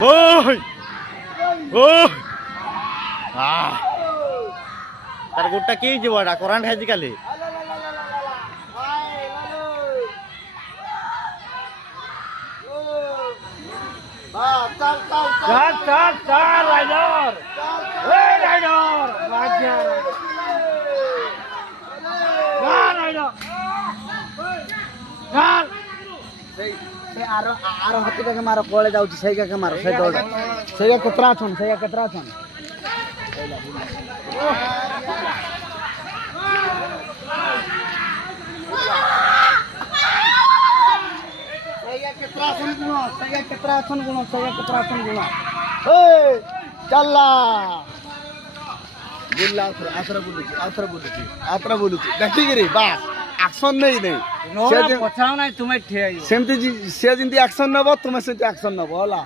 ওই ওই তার গোটা কি যাবটা করান্ট হাজি কালি চল চল চল রাইডার এই রাইডার রাজা রাইডার চল আরো হাতি কাকে মারো পড়ে যাଉଛି সেই কাকে মারো সেই দৌড় সেই কেতরা অছন କେତରା ଅଛନ୍ ଗୁଣ ଚାଲିଲା ବୁଲିଲା ଆଉଥରେ ବୁଲୁଛି ଦେଖିକିରି ବାସ୍ ଆକ୍ସନ୍ ନେଇ ପଚାର ନାହିଁ ତୁମେ ଠିଆ ସେମିତି ସେ ଯେମିତି ଆକ୍ସନ୍ ନେବ ତୁମେ ସେମିତି ଆକ୍ସନ୍ ନେବ ହେଲା।